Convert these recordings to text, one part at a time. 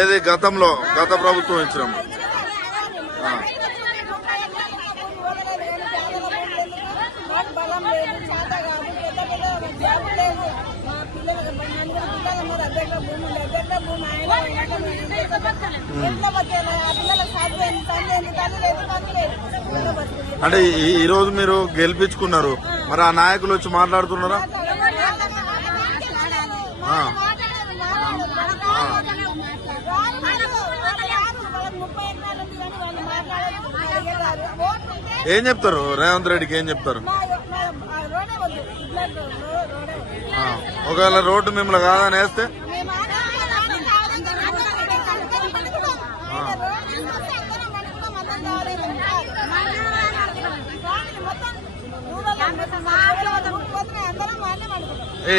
ఏది గతంలో గత ప్రభుత్వం ఇచ్చినాం. అంటే ఈ రోజు మీరు గెలిపించుకున్నారు, మరి ఆ నాయకులు వచ్చి మాట్లాడుతున్నారా? ఏం చెప్తారు రేవంత్ రెడ్డికి? ఏం చెప్తారు? ఒకవేళ రోడ్డు మిమ్మల్ని కాదని వేస్తే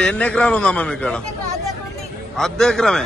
ఎన్ని ఎకరాలు ఉందమ్మా మీకు ఇక్కడ? అర్ధ ఎకరమే.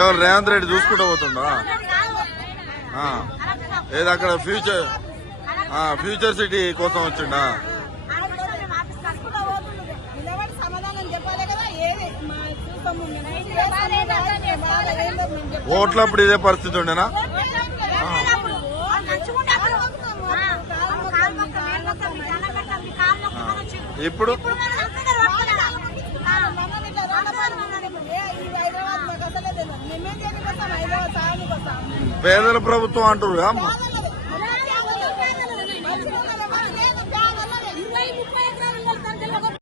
ఎవరు రేవంత్ రెడ్డి చూసుకుంటూ పోతుండా? ఏది అక్కడ ఫ్యూచర్ సిటీ కోసం వచ్చిండా? ఓట్లప్పుడు ఇదే పరిస్థితి ఉండేనా? ఇప్పుడు పేదల ప్రభుత్వం అంటారు.